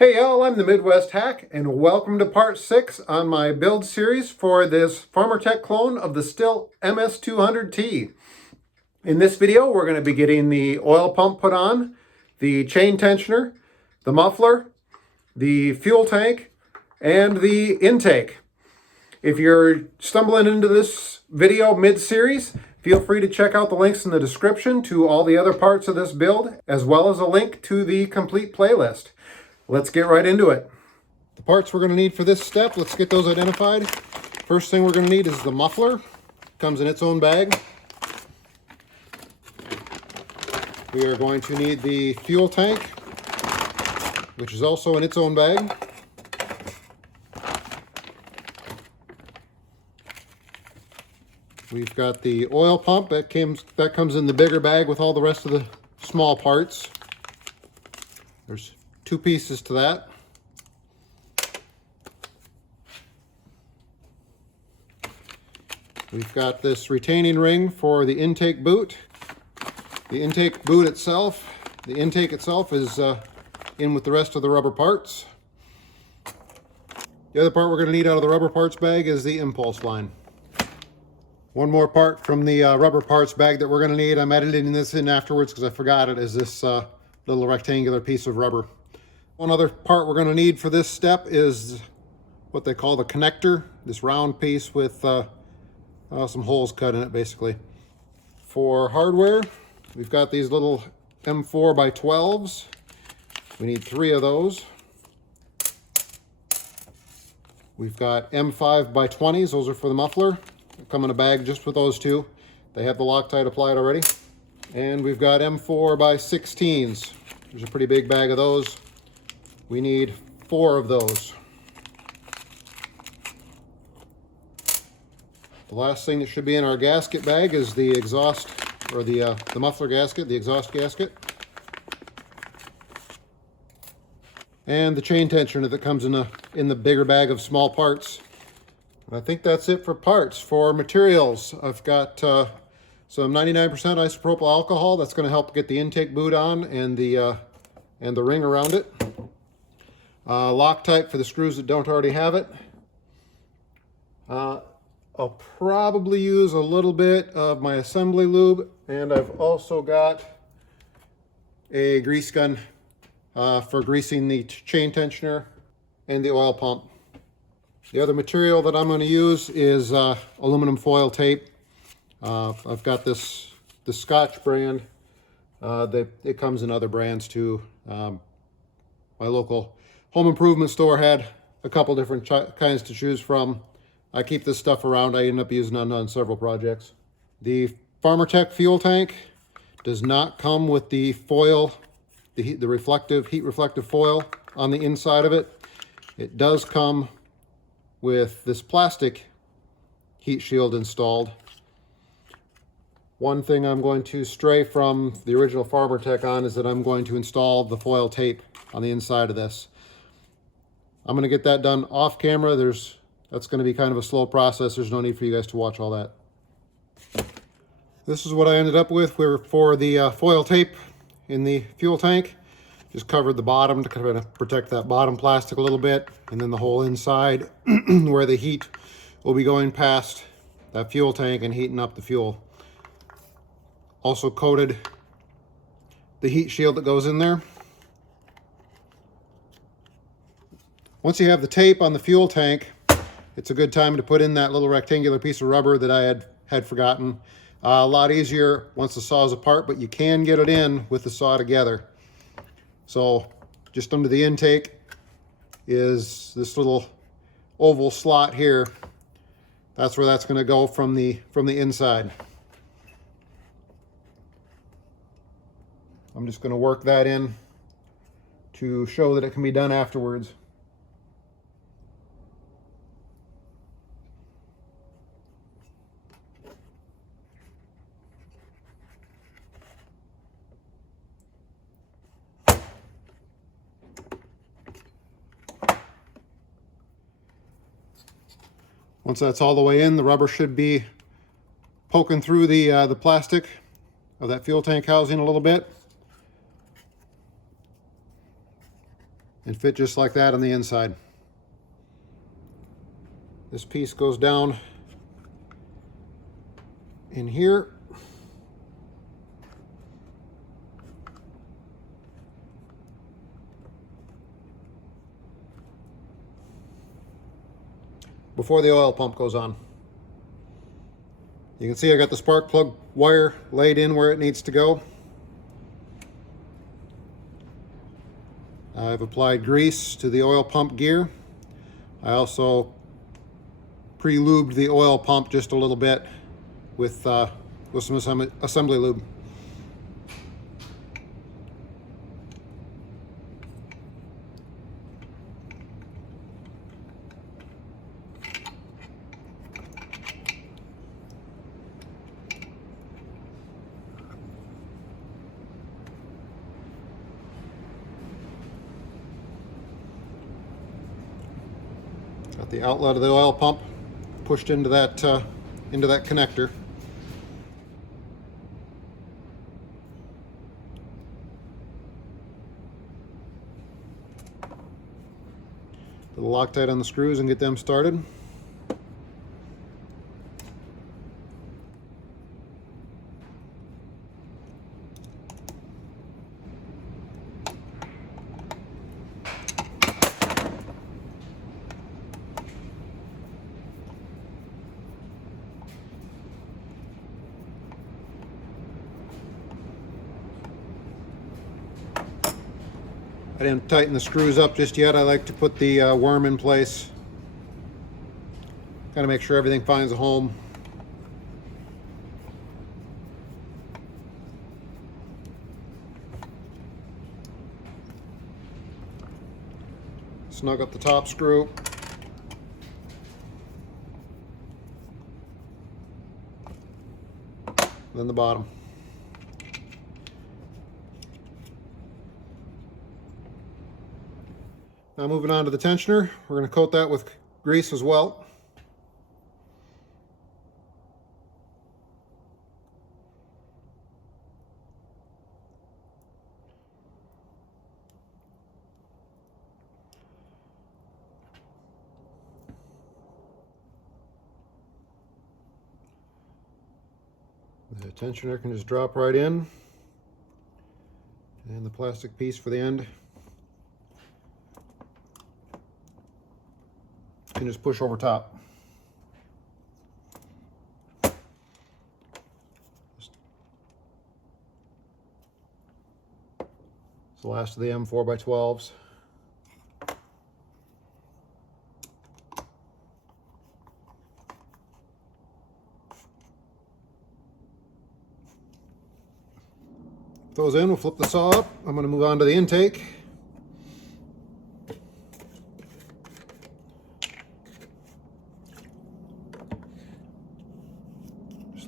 Hey y'all, I'm the Midwest Hack, and welcome to part 6 on my build series for this Farmertec clone of the Stihl MS200T. In this video, we're going to be getting the oil pump put on, the chain tensioner, the muffler, the fuel tank, and the intake. If you're stumbling into this video mid-series, feel free to check out the links in the description to all the other parts of this build, as well as a link to the complete playlist. Let's get right into it. The parts we're going to need for this step, let's get those identified. First thing we're going to need is the muffler. Comes in its own bag. We are going to need the fuel tank, which is also in its own bag. We've got the oil pump that comes in the bigger bag with all the rest of the small parts. There's two pieces to that. We've got this retaining ring for the intake boot. The intake boot itself, the intake itself is in with the rest of the rubber parts. The other part we're going to need out of the rubber parts bag is the impulse line. One more part from the rubber parts bag that we're going to need, I'm editing this in afterwards because I forgot it, is this little rectangular piece of rubber. One other part we're going to need for this step is what they call the connector, this round piece with some holes cut in it basically. For hardware, we've got these little M4 by 12s. We need 3 of those. We've got M5 by 20s, those are for the muffler. They come in a bag just with those two. They have the Loctite applied already. And we've got M4 by 16s. There's a pretty big bag of those. We need 4 of those. The last thing that should be in our gasket bag is the exhaust, or the muffler gasket, the exhaust gasket. And the chain tensioner that comes in the bigger bag of small parts. And I think that's it for parts. For materials, I've got some 99% isopropyl alcohol. That's going to help get the intake boot on and the ring around it. Loctite for the screws that don't already have it. I'll probably use a little bit of my assembly lube, and I've also got a grease gun for greasing the chain tensioner and the oil pump. The other material that I'm going to use is aluminum foil tape. I've got the Scotch brand. It comes in other brands too. My local home improvement store had a couple different kinds to choose from. I keep this stuff around. I end up using it on several projects. The Farmertec fuel tank does not come with the foil, the heat reflective foil on the inside of it. It does come with this plastic heat shield installed. One thing I'm going to stray from the original Farmertec on is that I'm going to install the foil tape on the inside of this. I'm going to get that done off camera. That's going to be kind of a slow process. There's no need for you guys to watch all that. This is what I ended up with for the foil tape in the fuel tank. Just covered the bottom to kind of protect that bottom plastic a little bit, and then the whole inside where the heat will be going past that fuel tank and heating up the fuel. Also coated the heat shield that goes in there. Once you have the tape on the fuel tank, it's a good time to put in that little rectangular piece of rubber that I had forgotten. A lot easier once the saw is apart, but you can get it in with the saw together. So just under the intake is this little oval slot here. That's where that's going to go from the inside. I'm just going to work that in to show that it can be done afterwards. Once that's all the way in, the rubber should be poking through the plastic of that fuel tank housing a little bit. and fit just like that on the inside. This piece goes down in here. Before the oil pump goes on. You can see I got the spark plug wire laid in where it needs to go. I've applied grease to the oil pump gear. I also pre-lubed the oil pump just a little bit with some assembly lube. Got the outlet of the oil pump pushed into that connector. Put the Loctite on the screws and get them started. I didn't tighten the screws up just yet. I like to put the worm in place. Kind of make sure everything finds a home. Snug up the top screw. Then the bottom. Now moving on to the tensioner, we're going to coat that with grease as well. The tensioner can just drop right in, and the plastic piece for the end can just push over top. It's the last of the M4x12s. Put those in, we'll flip the saw up. I'm going to move on to the intake.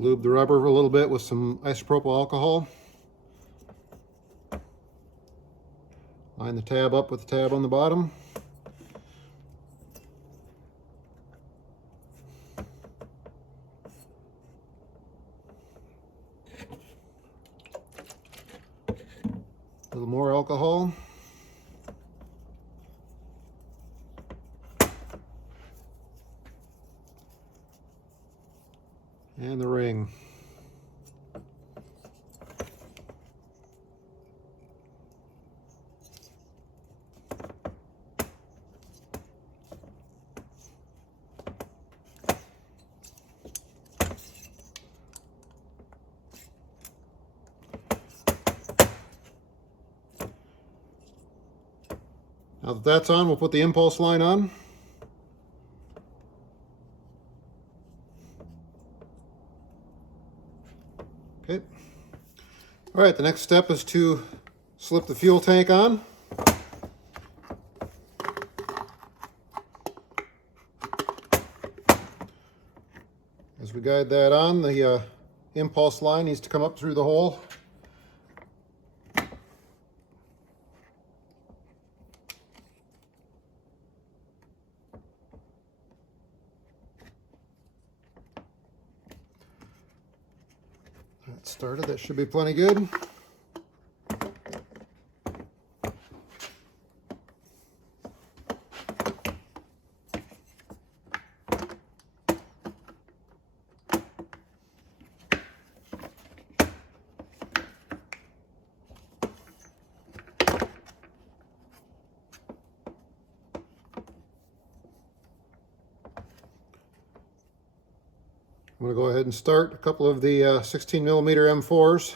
Lube the rubber a little bit with some isopropyl alcohol. Line the tab up with the tab on the bottom. A little more alcohol. And the ring. Now that that's on, we'll put the impulse line on. Okay. All right, the next step is to slip the fuel tank on. As we guide that on, the impulse line needs to come up through the hole. That started, that should be plenty good. I'm going to go ahead and start a couple of the 16 millimeter M4s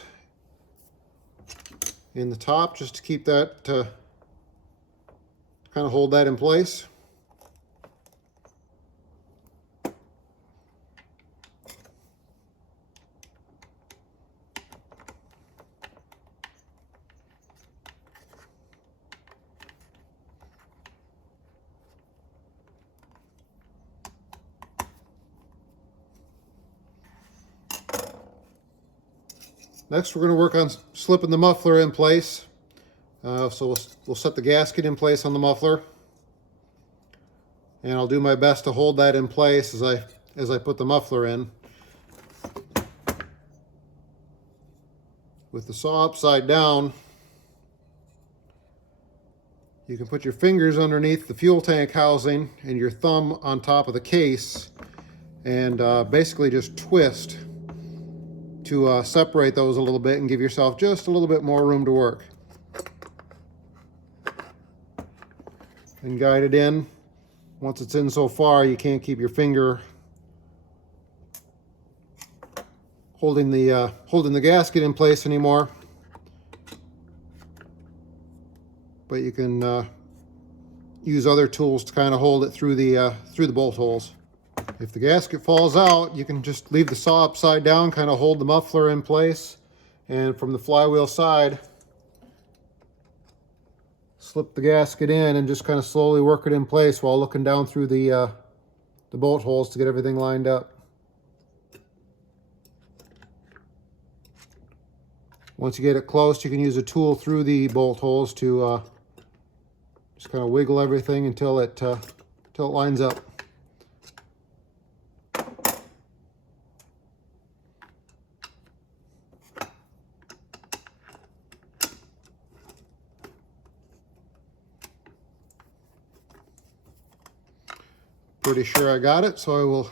in the top just to keep that, kind of hold that in place. Next, we're going to work on slipping the muffler in place. So we'll set the gasket in place on the muffler, and I'll do my best to hold that in place as I put the muffler in. With the saw upside down, you can put your fingers underneath the fuel tank housing and your thumb on top of the case, and basically just twist to separate those a little bit and give yourself just a little bit more room to work. And guide it in. Once it's in so far, you can't keep your finger holding the gasket in place anymore. But you can use other tools to kind of hold it through the bolt holes. If the gasket falls out, you can just leave the saw upside down, kind of hold the muffler in place, and from the flywheel side, slip the gasket in and just kind of slowly work it in place while looking down through the bolt holes to get everything lined up. Once you get it close, you can use a tool through the bolt holes to just kind of wiggle everything until it lines up. Pretty sure I got it, so I will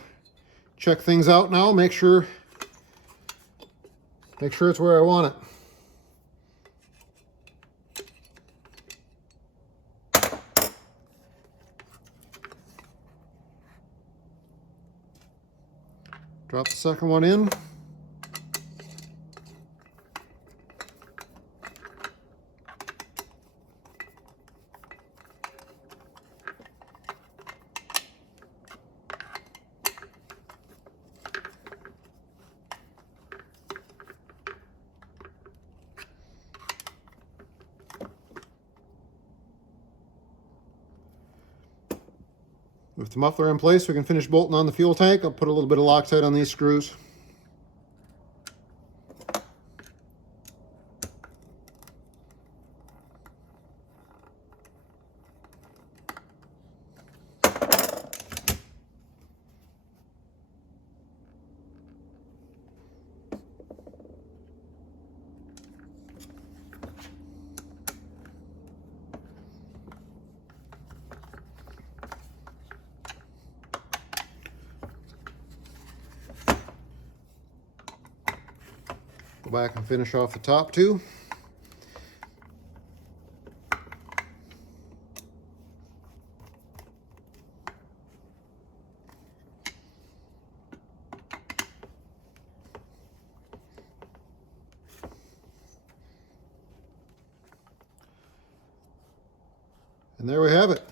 check things out now, make sure it's where I want it. Drop the second one in. With the muffler in place, we can finish bolting on the fuel tank. I'll put a little bit of Loctite on these screws. Go back and finish off the top two. And there we have it.